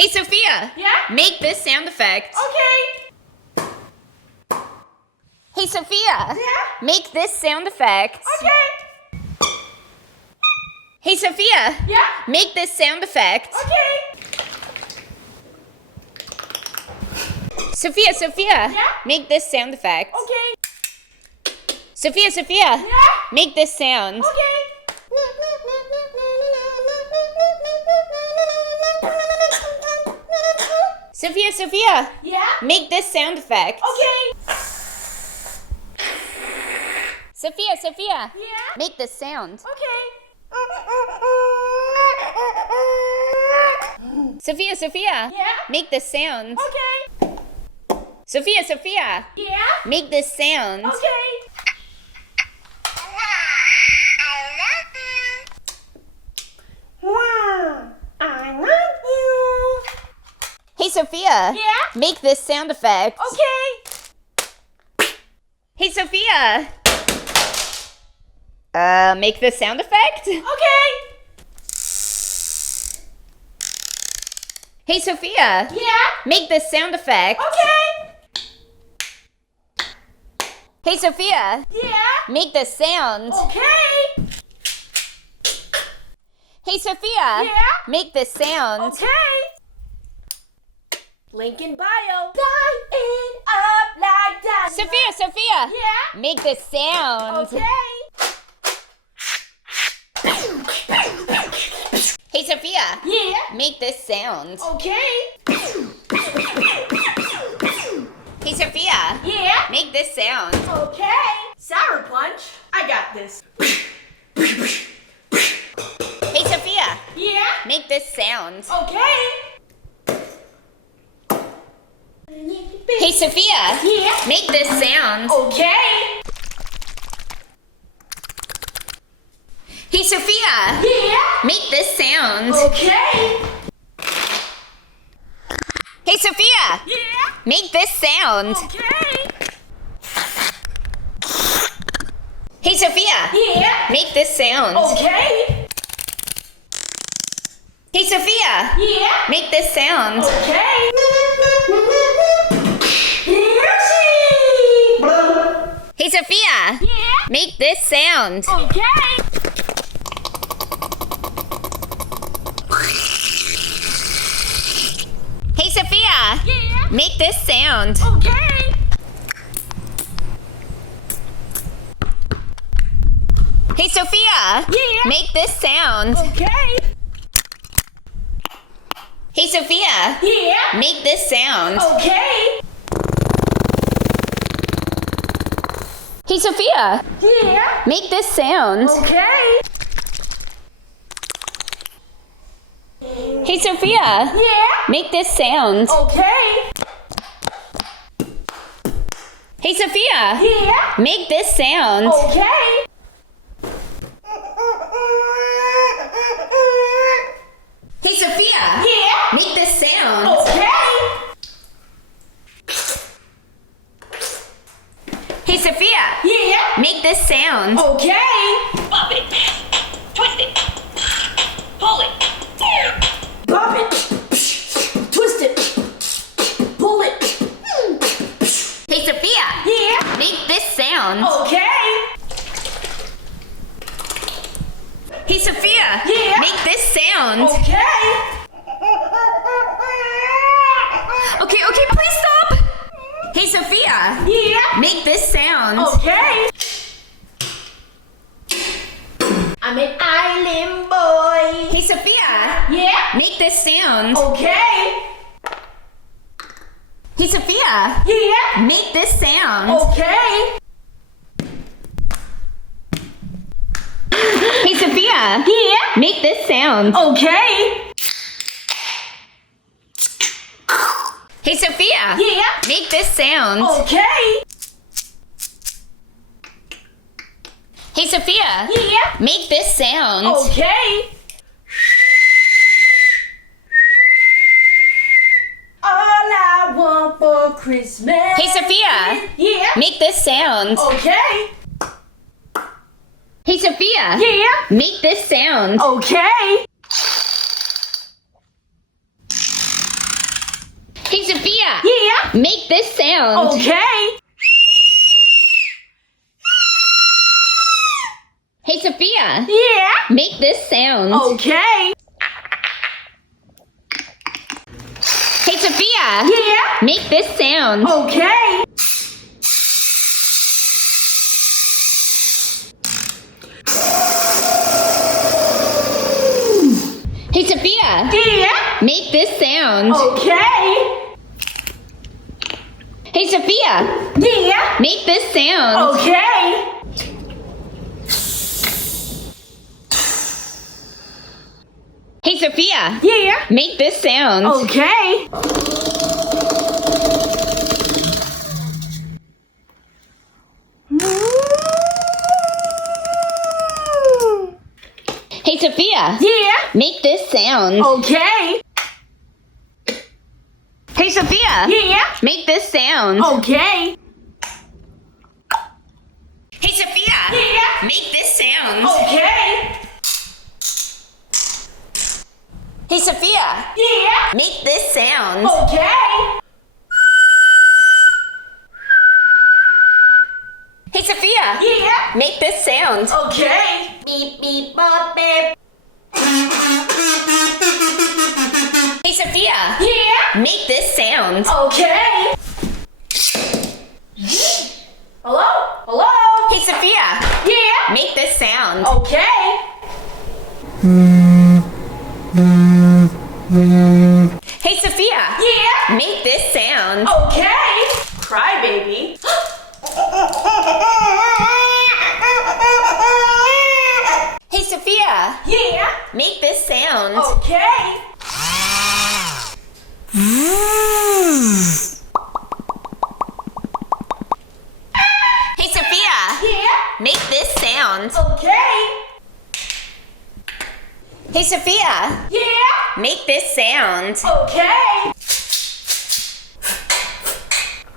Hey, Sophia! Yeah? Make this sound effect. Okay. Hey, Sophia! Yeah? Make this sound effect. Okay. Hey, Sophia! Yeah? Make this sound effect. Okay. Sophia! Yeah? Make this sound effect. Okay. Sophia! Yeah? Make this sound. Okay. Sophia! Yeah? Make this sound effect. Okay. Sophia! Yeah? Make this sound. Okay. Sophia! Yeah? Make this sound. Okay. Sophia! Yeah? Make this sound. Okay. Wow, I love you. Hey, Sophia! Yeah? Make this sound effect. Okay. Hey, Sophia! Make this sound effect? Okay. Hey, Sophia! Yeah? Make this sound effect. Okay. Hey, Sophia! Yeah? Make this sound. Okay. Hey, Sophia! Yeah? Make this sound. Okay. Link in bio. Sign up like that. Sophia! Yeah? Make this sound. Okay. Hey, Sophia! Yeah? Make this sound. Okay. Hey, Sophia! Yeah? Make this sound. Okay. Sour punch. I got this. Hey, Sophia! Yeah? Make this sound. Okay. Hey, Sophia! Yeah? Make this sound. Okay. Hey, Sophia! Yeah? Make this sound. Okay. Hey, Sophia! Yeah? Make this sound. Okay. Hey, Sophia! Yeah? Make this sound. Okay. Hey, Sophia! Yeah? Make this sound. Okay. Yoshi! Hey, Sophia! Yeah? Make this sound. Okay. Hey, Sophia! Yeah? Make this sound. Okay. Hey, Sophia! Yeah? Make this sound. Okay. Hey, Sophia! Yeah? Make this sound. Okay. Hey, Sophia! Yeah? Make this sound. Okay. Hey, Sophia! Yeah? Make this sound. Okay. Hey, Sophia! Yeah? Make this sound. Okay. Hey, Sophia! Yeah? Make this sound. Okay. Hey, Sophia! Yeah? Make this sound. Okay. Bump it. Twist it. Pull it. Bump it. Twist it. Pull it. Hey, Sophia! Yeah? Make this sound. Okay. Hey, Sophia! Yeah? Make this sound. Okay. Okay, please stop! Hey, Sophia! Yeah? Make this sound. Okay. I'm an island boy. Hey, Sophia! Yeah? Make this sound. Okay. Hey, Sophia! Yeah? Make this sound. Okay. Hey, Sophia! Yeah? Make this sound. Okay. Hey, Sophia! Yeah? Make this sound. Okay. Hey, Sophia! Yeah? Make this sound. Okay. All I want for Christmas. Hey, Sophia! Yeah? Make this sound. Okay. Hey, Sophia! Yeah? Make this sound. Okay. Hey, Sophia. Yeah. Make this sound. Okay. Hey, Sophia. Yeah. Make this sound. Okay. Hey, Sophia. Yeah. Make this sound. Okay. Hey, Sophia. Yeah. Make this sound. Okay. Hey, Sophia. Yeah. Make this sound. Okay. Hey, Sophia. Yeah. Make this sound. Okay. Hey, Sophia. Yeah. Make this sound. Okay. Hey, Sophia. Yeah. Make this sound. Okay. Hey, Sophia. Yeah. Make this sound. Okay. Hey, Sophia. Yeah. Make this sound. Okay. Hey, Sophia. Yeah. Make this sound. Okay. Beep beep bop beep. Hey, Sophia. Yeah. Make this sound. Okay. Hello? Hello? Hey, Sophia. Yeah. Make this sound. Okay. Hey, Sophia. Yeah. Make this sound. Okay. Cry baby. Hey, Sophia. Yeah. Make this sound. Okay. Hey, Sophia. Yeah. Make this sound. Okay. Hey, Sophia. Yeah. Make this sound. Okay.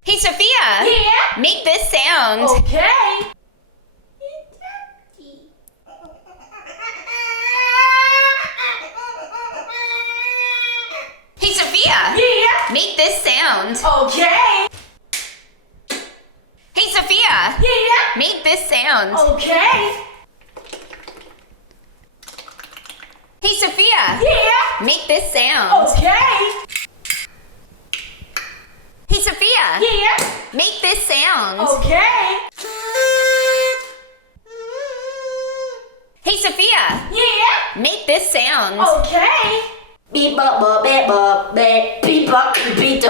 Hey, Sophia. Yeah. Make this sound. Okay. Hey, Sophia. Yeah. Make this sound. Okay. Hey, Sophia. Yeah. Make this sound. Okay. Hey, Sophia. Yeah. Make this sound. Okay. Hey, Sophia. Yeah. Make this sound. Okay. Hey, Sophia. Yeah. Make this sound. Okay. Beep bop bop beep bop beep beep bop beep beep